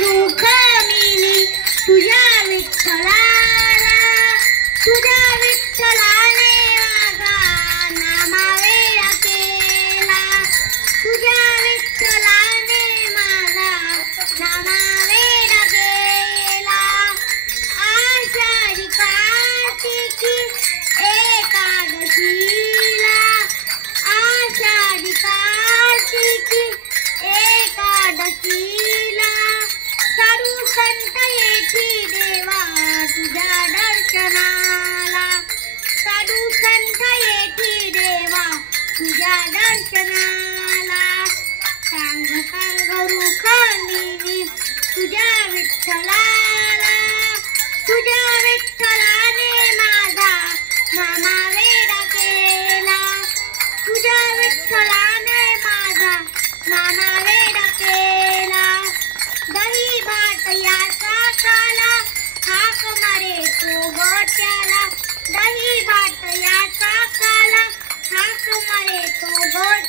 रूख मिली तुझ्या विठ्ठलाला, तुझ्या विठ्ठलाने माझा नामावेडा केला, तुझ्या विठ्ठलाने माझा नामावेडा केला। आषाढी कार्तिकी एकादशीला, आषाढी कार्तिकी एकादशीला साधू संत येती देवा तुझ्या दर्शनाला, साधू संत येती देवा तुझ्या दर्शनाला। सांग सांग रूख मिली तुझ्या विठ्ठलाला, तुझ्या विठ्ठलाने माझा नामावेडा केला, तुझ्या विठ्ठलाने माझा नामावेडा केला। दही भात याचा काला हाक मारे तो गोट्याला, दही भात याचा काला हाक मारे तो गोट्याला।